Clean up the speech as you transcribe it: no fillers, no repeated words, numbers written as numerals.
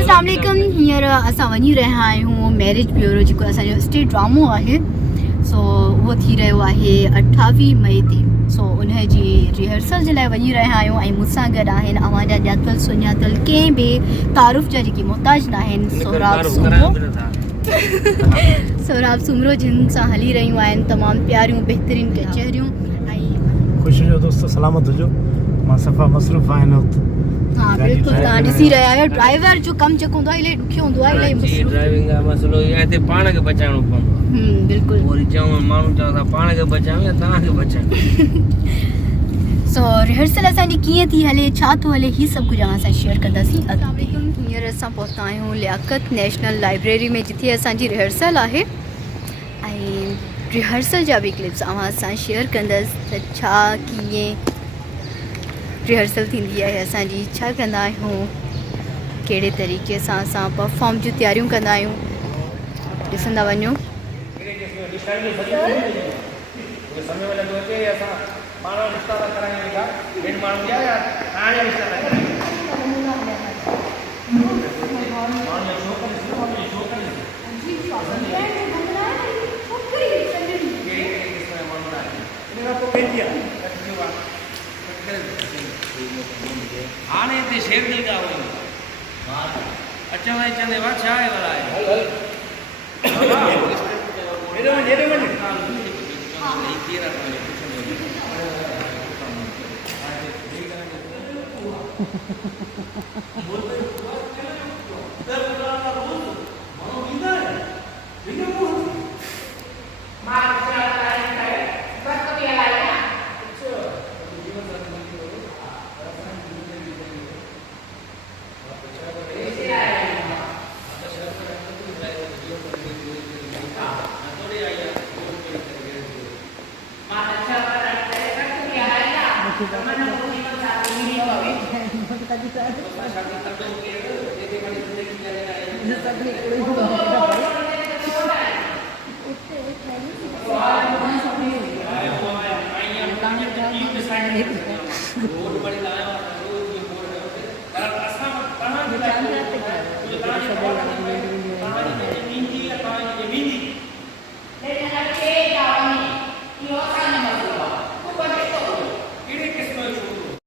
अस्सलाम वालेकुम। हींअर असां वञी रहिया आहियूं मैरिज ब्यूरो जेको असांजो स्टेट ड्रामो आहे। सो उहो थी रहियो आहे 28 मई ते। सो उन जी रिहर्सल जे लाइ वञी रहिया आहियूं ऐं मूंसां गॾु आहिनि अवांजा ॼातल सुञातल कंहिं बि तारुफ़ जा जेके मुहताज न आहिनि सोराब सुमरो जिन सां हली रहियूं आहिनि तमामु प्यारियूं बहितरीन कचहरियूं ऐं ख़ुशी जो दोस्त सलामत हुजो। मां सफ़ा मसरूफ़ आहिनि वक़्तु। हाँ बिल्कुल तव्हां ॾिसी रहिया आहियो ड्राइवर जो कमु जेको हूंदो आहे इलाही ॾुखियो हूंदो आहे इलाही ड्राइविंग जो मसलो इहो आहे त पाण खे बचाइणो पवंदो। बिल्कुल वरी चऊं माण्हू चवंदा पाण खे बचायूं या तव्हांखे बचायूं। सो रिहर्सल असांजी कीअं थी हले छा थो हले ही सभु कुझु असां शेयर कंदासीं। अस्सलाम वालेकुम। हींअर असां पहुता आहियूं लियाकत नेशनल लाइब्रेरी में जिथे असांजी रिहर्सल आहे ऐं रिहर्सल जा बि क्लिप्स असां शेयर कंदसि त छा कीअं रिहर्सल थींदी आहे असांजी, छा कंदा आहियूं, कहिड़े तरीक़े सां असां परफॉर्म जूं तयारियूं कंदा आहियूं, ॾिसंदा वञो। आने ते शेर दिल का हुई अच्छा भाई चंदे वा छा है वाला है हेरे में